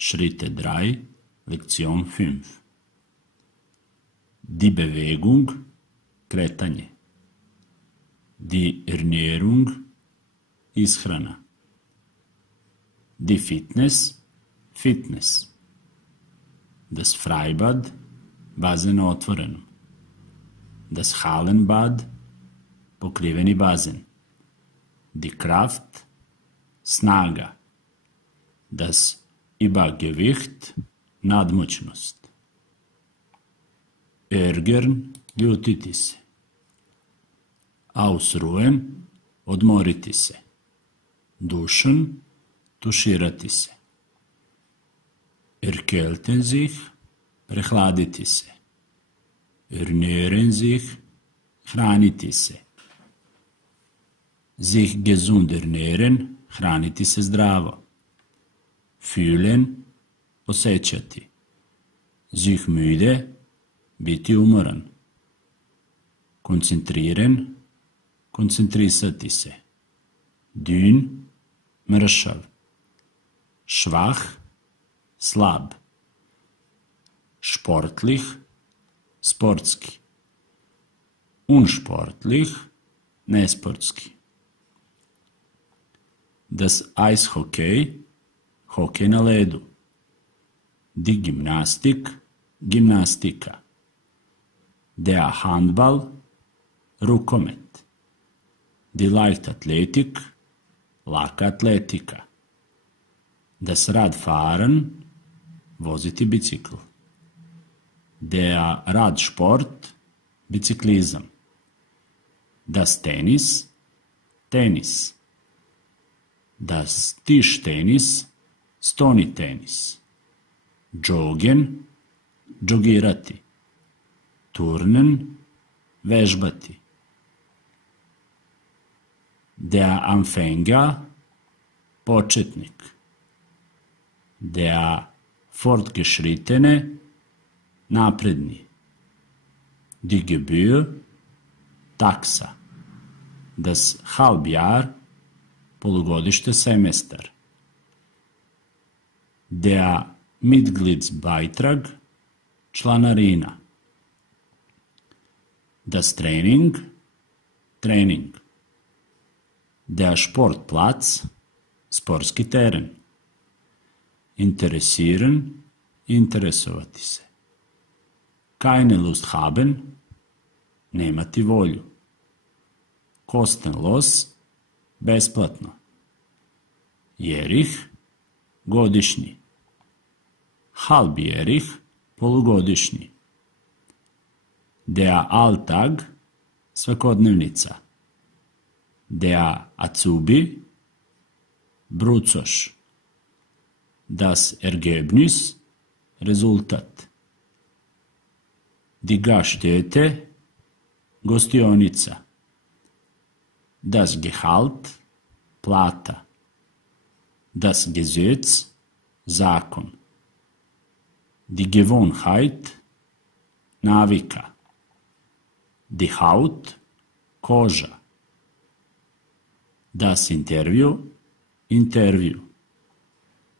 Schritte 3, Lektion 5. Die Bewegung, kretanje. Die Ernährung, ishrana. Die Fitness, fitness. Das Freibad, bazen na otvorenom. Das Hallenbad, pokriveni bazen. Die Kraft, snaga. Das Übergewicht, nadmoćnost. Ärgern, ljutiti se. Ausruhen, odmoriti se. Duschen, tuširati se. Erkälten sich, prehladiti se. Ernähren sich, hraniti se. Sich gesund ernähren, hraniti se zdravo. Fühlen, osjećati. Sich müde, biti umoran. Koncentriran, koncentrisati se. Dünn, mršav. Schwach, slab. Sportlich, sportski. Unsportlich, nesportski. Das Eishockey, hokej na ledu. Die Gymnastik, gimnastika. Der Handball, rukomet. Die Leichtathletik, laka atletika. Das Radfahren, voziti bicikl. Der Radsport, biciklizam. Das Tennis, tenis. Das Tischtennis, stoni tenis. Joggen, džogirati. Turnen, vežbati. Der Anfänger, početnik. Der Fortgeschrittene, napredni. Die Gebühr, taksa. Das Halbjahr, polugodište, semestar. Der Mitgliedsbeitrag, članarina. Das Training, trening. Der Sportplatz, sportski teren. Interessieren, interesovati se. Keine Lust haben, nemati volju. Kostenlos, besplatno. Jährlich, godišnji. Halbjährlich, polugodišnji. Der Alltag, svakodnevnica. Der Azubi, brucoš. Das Ergebnis, rezultat. Die Gaststätte, gostionica. Das Gehalt, plata. Das Gesetz, zakon. Die Gewohnheit, navika. Die Haut, koža. Das Interview, intervju.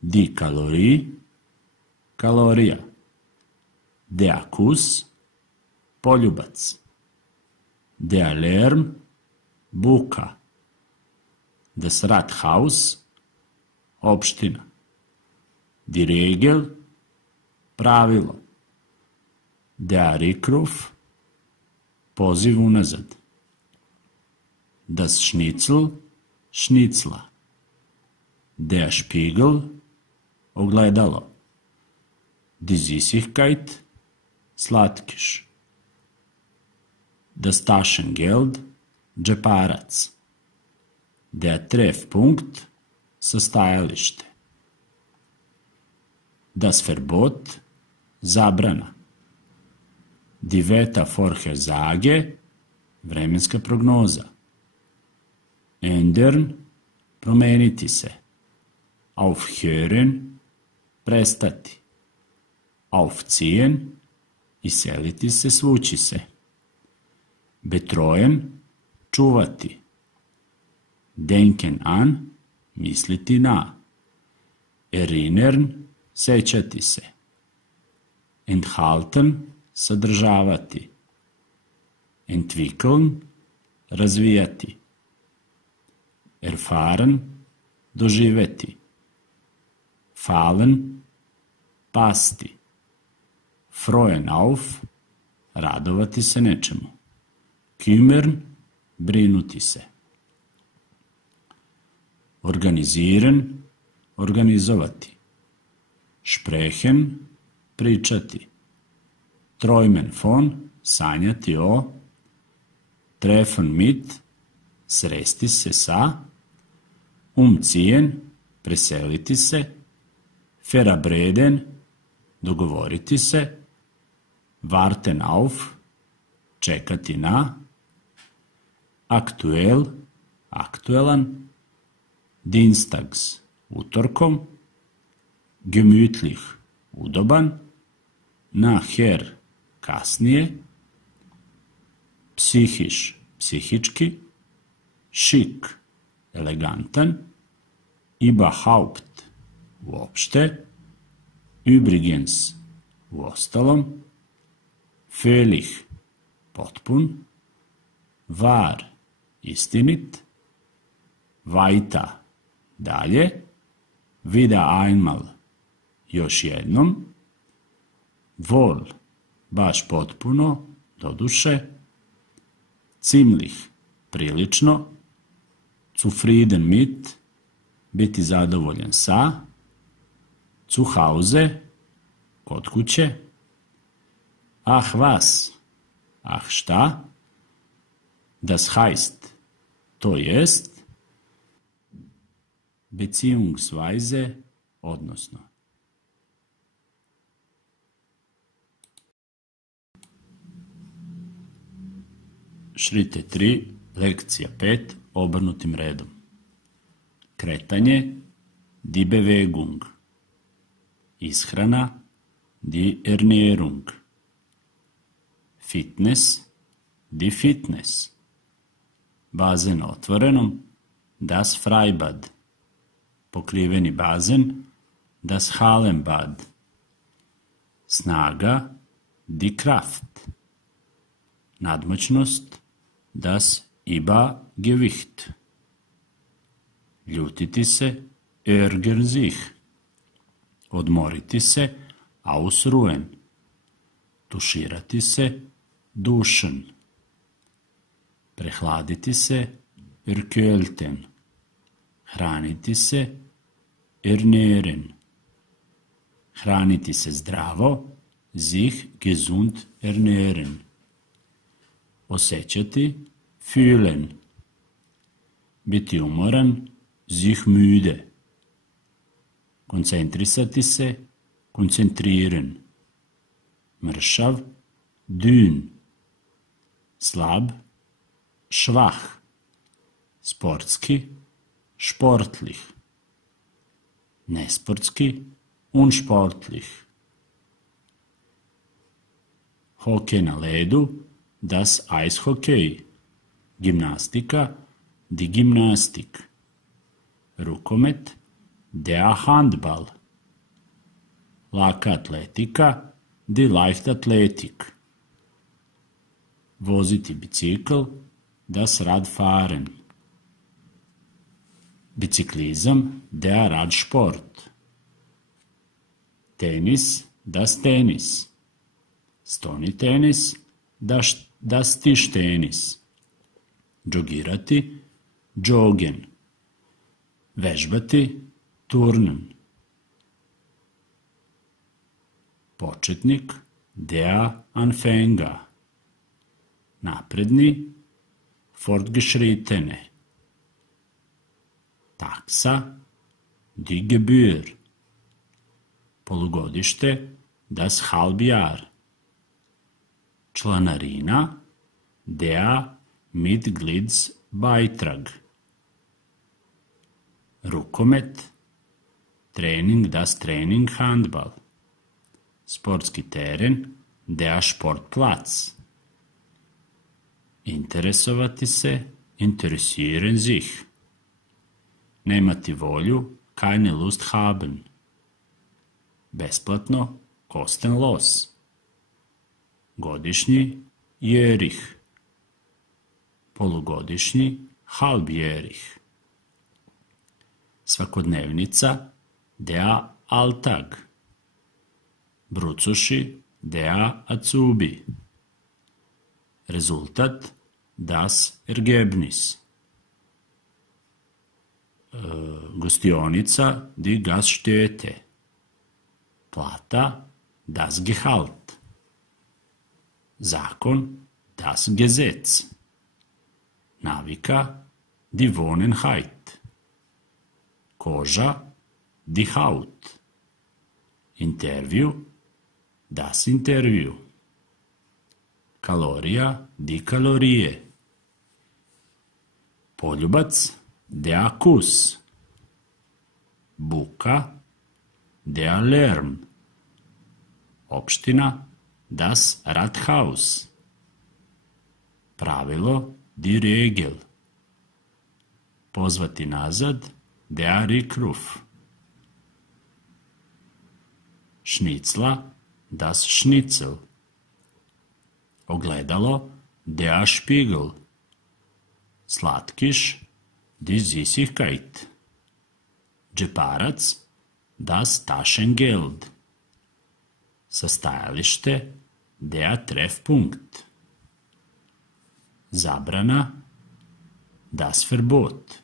Die Kalorie, kalorija. Der Kuss, poljubac. Der Lärm, buka. Das Rathaus, opština. Die Regel, pravilo. Der Rückruf, poziv unazad. Das Schnitzel, šnicla. Der Spiegel, ogledalo. Die Süßigkeit, slatkiš. Das Taschengeld, džeparac. Der Treffpunkt, sastajalište. Das Verbot, zabrana. Die Wettervorhersage, vremenska prognoza. Ändern, promeniti se. Aufhören, prestati. Aufziehen, iseliti se, svući se. Betreuen, čuvati. Denken an, misliti na. Erinnern, sećati se. Enthalten, sadržavati. Entwickeln, razvijati. Erfahren, doživeti. Fallen, pasti. Freuen auf, radovati se nečemu. Kümmern, brinuti se. Organizieren, organizovati. Sprechen, pričati. Träumen von, sanjati o. Treffen mit, sresti se sa. Umziehen, preseliti se. Verabreden, dogovoriti se. Warten auf, čekati na. Aktuell, aktuelan. Dienstags, utorkom. Gemütlich, udoban. Nachher, kasnije. Psihisch, psihički. Schick, elegantan. Überhaupt, uopšte. Übrigens, uostalom. Völlig, potpun. Wahr, istinit. Weiter, dalje. Wieder einmal, još jednom. Wohl, baš potpuno, doduše. Ziemlich, prilično. Zufrieden mit, biti zadovoljan sa. Zu Hause, kod kuće. Ach was, ah šta. Das heißt, to jest. Beziehungsweise, odnosno. Šrite 3, lekcija 5, obrnutim redom. Kretanje, die Bewegung. Ishrana, die Ernährung. Fitness, die Fitness. Bazen na otvorenom, das Freibad. Pokriveni bazen, das Hallenbad. Snaga, die Kraft. Nadmoćnost, das Übergewicht. Ljutiti se, ärgern sich. Odmoriti se, ausruhen. Tuširati se, duschen. Prehladiti se, erkälten. Hraniti se, ernähren. Hraniti se zdravo, sich gesund ernähren. Osjećati, fühlen. Biti umoran, sich müde. Koncentrisati se, koncentrieren. Mršav, dünn. Slab, schwach. Sportski, sportlich. Nesportski, unsportlich. Hokej na ledu, das Eishockey. Gimnastika, die Gymnastik. Rukomet, der Handball. Laka atletika, die Leichtathletik. Voziti bicikl, das Radfahren. Biciklizam, der Radsport. Tenis, das Tenis. Stoni tenis, das Tischtenis. Džogirati, joggen. Vežbati, turnen. Početnik, der Anfänger. Napredni, fortgeschrittene. Taksa, die Gebühr. Polugodište, das Halbjahr. Članarina, der Mitgliedsbeitrag. Rukomet, Training, das Training Handball. Sportski teren, der Sportplatz. Interesovati se, interessieren sich. Nemati volju, keine Lust haben. besplatno kostenlos, godišnji jährlich, polugodišnji halbjährlich, svakodnevnica der Alltag, brucoši der Azubi, rezultat das Ergebnis, gostionica die Gaststätte, plata das Gehalt, zakon das Gesetz, navika die Wohnenheit, koža die Haut, intervju das Intervju, kalorija die Kalorije, poljubac der Kuss, buka der Lärm, opština das Rathaus, pravilo die Regel, pozvati nazad der Rückruf, šnicla das Schnitzel, ogledalo der Spiegel, slatkiš die Süßigkeit, džeparac das Taschengeld, sastajalište der Treffpunkt, zabrana das Verbot,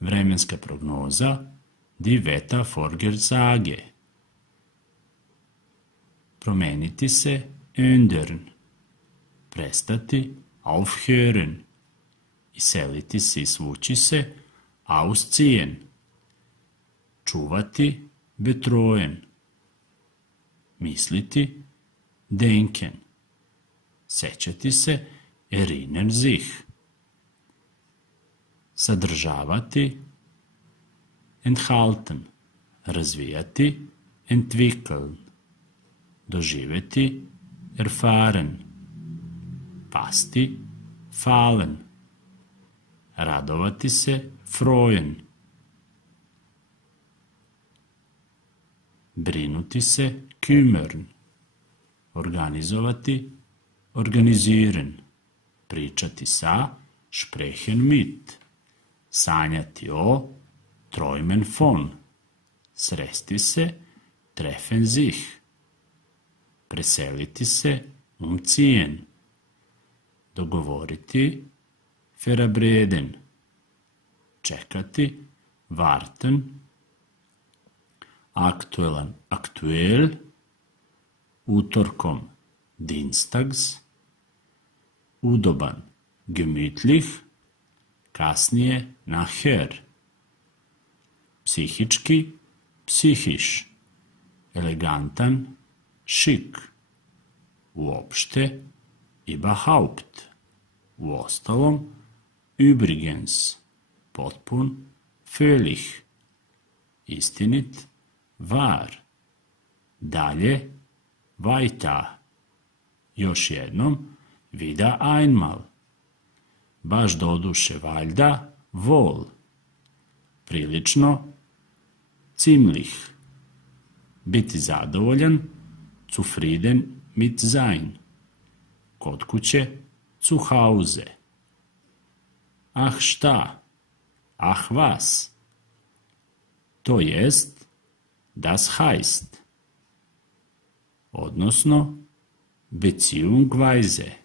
vremenska prognoza die Wettervorhersage, promeniti se ändern, prestati aufhören, iseliti se i svući se ausziehen, čuvati betreuen, misliti denken, sećati se erinnern sich, sadržavati enthalten, razvijati entwickeln, doživeti erfahren, pasti fallen, radovati se freuen, brinuti se kümmern, organizovati organisieren, pričati sa sprechen mit, sanjati o träumen von, sresti se treffen sich, preseliti se umziehen, dogovoriti verabreden, čekati warten, aktuelan aktuell, utorkom dienstags, udoban gemütlich, kasnije nachher, psihički psihisch, elegantan schick, uopšte überhaupt, uostalom übrigens, potpun völlig, istinit wahr, dalje weiter, još jednom wieder einmal, baš doduše valjda wohl, prilično ziemlich, biti zadovoljan zufrieden mit sein, kod kuće zu Hause, ach šta, ach was, to jest das heißt, odnosno beziehungsweise,